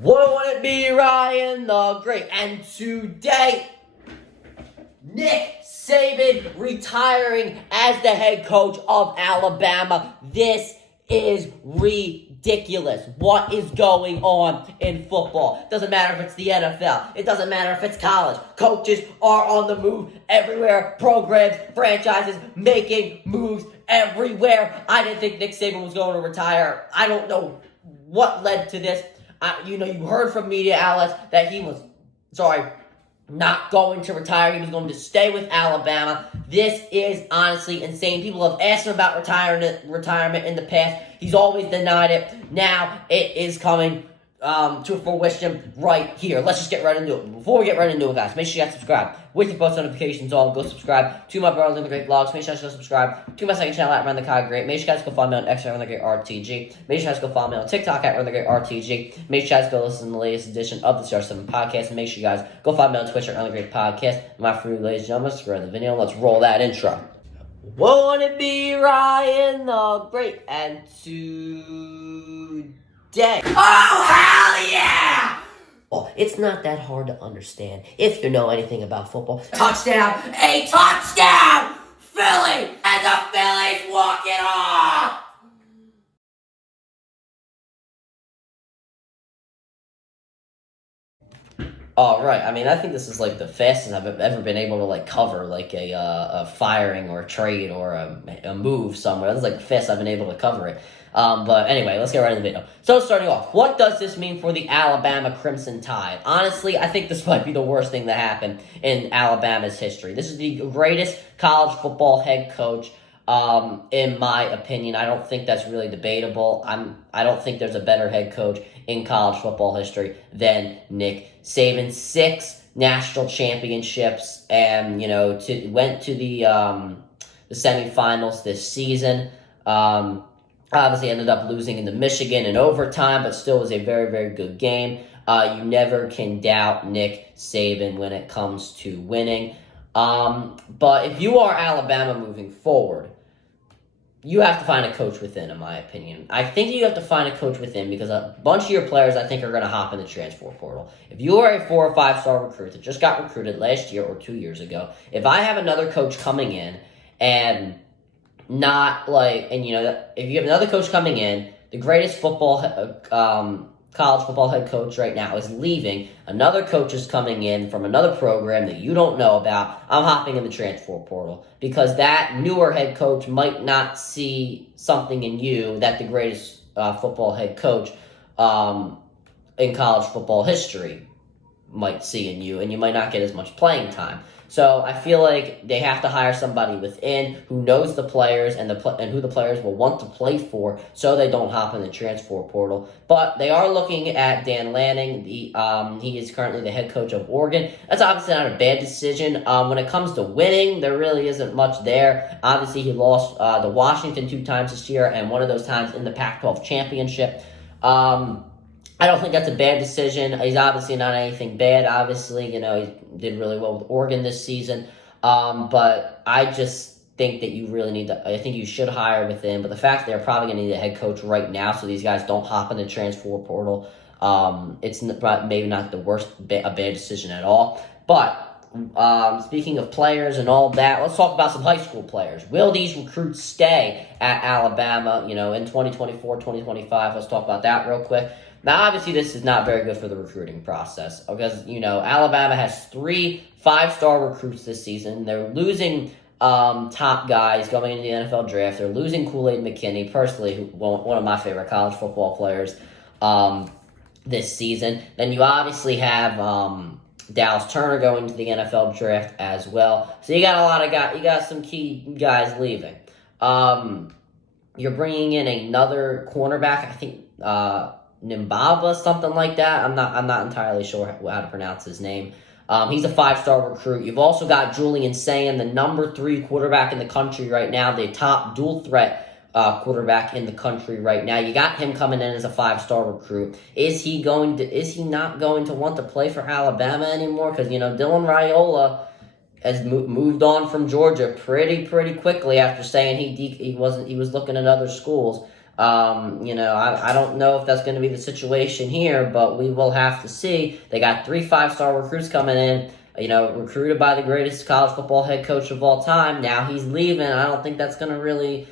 Won't it be Ryan the Great? And today, Nick Saban retiring as the head coach of Alabama. This is ridiculous. What is going on in football? Doesn't matter if it's the NFL. It doesn't matter if it's college. Coaches are on the move everywhere. Programs, franchises, making moves everywhere. I didn't think Nick Saban was going to retire. I don't know what led to this. You heard from media outlets that he was, not going to retire. He was going to stay with Alabama. This is honestly insane. People have asked him about retirement in the past. He's always denied it. Now it is coming to fruition right here. Let's just get right into it. Before we get right into it, guys, make sure you guys subscribe with your post notifications on. Go subscribe to my brother the Great Vlogs. Make sure you guys go subscribe to my second channel at Run the Cog Great. Make sure you guys go follow me on X at Run the Great RTG. Make sure you guys go follow me on TikTok at Run the Great RTG. Make sure you guys go listen to the latest edition of the CR7 podcast. And make sure you guys go follow me on Twitch at Run the Great Podcast. My free ladies and gentlemen, subscribe to the video. Let's roll that intro. Won't it be Ryan the Great? And today. Oh, hell yeah! Oh, it's not that hard to understand if you know anything about football. Touchdown! A touchdown! Philly! And the Phillies walk it off! All right. I mean, I think this is like the fastest I've ever been able to cover a firing or a trade or a move somewhere. This is like the fastest I've been able to cover it. But anyway, let's get right into the video. So starting off, what does this mean for the Alabama Crimson Tide? Honestly, I think this might be the worst thing that happened in Alabama's history. This is the greatest college football head coach, in my opinion. I don't think that's really debatable. I don't think there's a better head coach in college football history than Nick Saban. 6 national championships, and went to the semifinals this season. Obviously ended up losing in the Michigan in overtime, but still was a very, very good game. You never can doubt Nick Saban when it comes to winning. But if you are Alabama moving forward, you have to find a coach within, in my opinion. I think you have to find a coach within because a bunch of your players, I think, are going to hop in the transfer portal. If you are a 4 or 5 star recruit that just got recruited last year or 2 years ago, if I have another coach coming in and if you have another coach coming in, the greatest college football head coach right now is leaving, another coach is coming in from another program that you don't know about, I'm hopping in the transfer portal because that newer head coach might not see something in you that the greatest football head coach in college football history might see in you, and you might not get as much playing time. So I feel like they have to hire somebody within who knows the players and who the players will want to play for, so they don't hop in the transfer portal. But they are looking at Dan Lanning. He is currently the head coach of Oregon. That's obviously not a bad decision. When it comes to winning, there really isn't much there. Obviously, he lost to Washington 2 times this year, and one of those times in the Pac-12 championship. I don't think that's a bad decision. He's obviously not anything bad. Obviously, he did really well with Oregon this season. But I just think that you really need to, I think you should hire within. But the fact that they're probably going to need a head coach right now so these guys don't hop in the transfer portal, it's maybe not a bad decision at all. But speaking of players and all that, let's talk about some high school players. Will these recruits stay at Alabama, in 2024, 2025? Let's talk about that real quick. Now, obviously, this is not very good for the recruiting process because, Alabama has 3 5-star recruits this season. They're losing top guys going into the NFL draft. They're losing Kool-Aid McKinney, personally, one of my favorite college football players this season. Then you obviously have Dallas Turner going to the NFL draft as well. So you got a lot of guys. You got some key guys leaving. You're bringing in another cornerback, I think, Nimbaba, something like that. I'm not entirely sure how to pronounce his name. He's a 5-star recruit. You've also got Julian Sayin, the number 3 quarterback in the country right now, the top dual threat quarterback in the country right now. You got him coming in as a 5-star recruit. Is he not going to want to play for Alabama anymore? Because Dylan Raiola has moved on from Georgia pretty quickly after saying he was looking at other schools. I don't know if that's going to be the situation here, but we will have to see. They got 3 5-star recruits coming in, recruited by the greatest college football head coach of all time. Now he's leaving. I don't think that's going to really,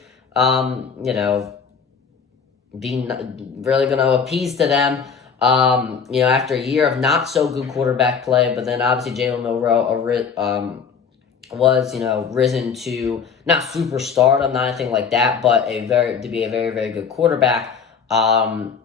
be really going to appease to them. After a year of not so good quarterback play, but then obviously Jalen Milroe was, risen to not superstardom, not anything like that, but to be a very, very good quarterback. You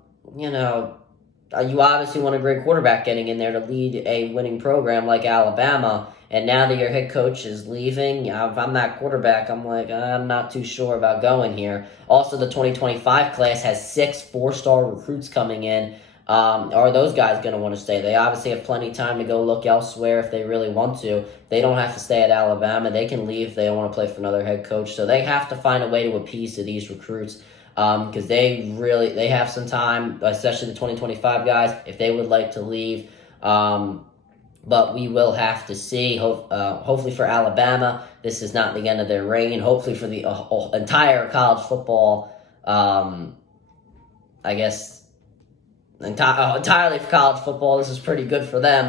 obviously want a great quarterback getting in there to lead a winning program like Alabama. And now that your head coach is leaving, if I'm that quarterback, I'm not too sure about going here. Also, the 2025 class has 6 4-star recruits coming in. Are those guys going to want to stay? They obviously have plenty of time to go look elsewhere if they really want to. They don't have to stay at Alabama. They can leave if they don't want to play for another head coach. So they have to find a way to appease to these recruits because they have some time, especially the 2025 guys, if they would like to leave. But we will have to see. Hopefully for Alabama, this is not the end of their reign. Hopefully for the entire college football, entirely for college football, this is pretty good for them.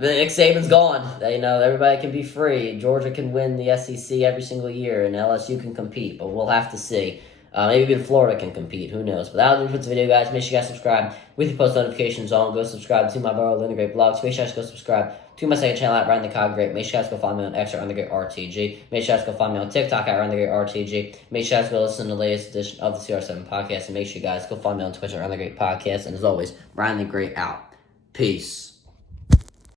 Nick Saban's gone. Everybody can be free. Georgia can win the SEC every single year, and LSU can compete, but we'll have to see. Maybe even Florida can compete. Who knows? But that'll do it for this video, guys. Make sure you guys subscribe with your post notifications on. Go subscribe to my Burrow Linda Great blogs. Make sure you guys go subscribe to my second channel at Ryan the Cog Great. Make sure you guys go follow me on X at Ryan the Great RTG. Make sure you guys go follow me on TikTok at Ryan the Great RTG. Make sure you guys go listen to the latest edition of the CR7 podcast. And make sure you guys go follow me on Twitch at Ryan the Great Podcast. And as always, Ryan the Great out. Peace.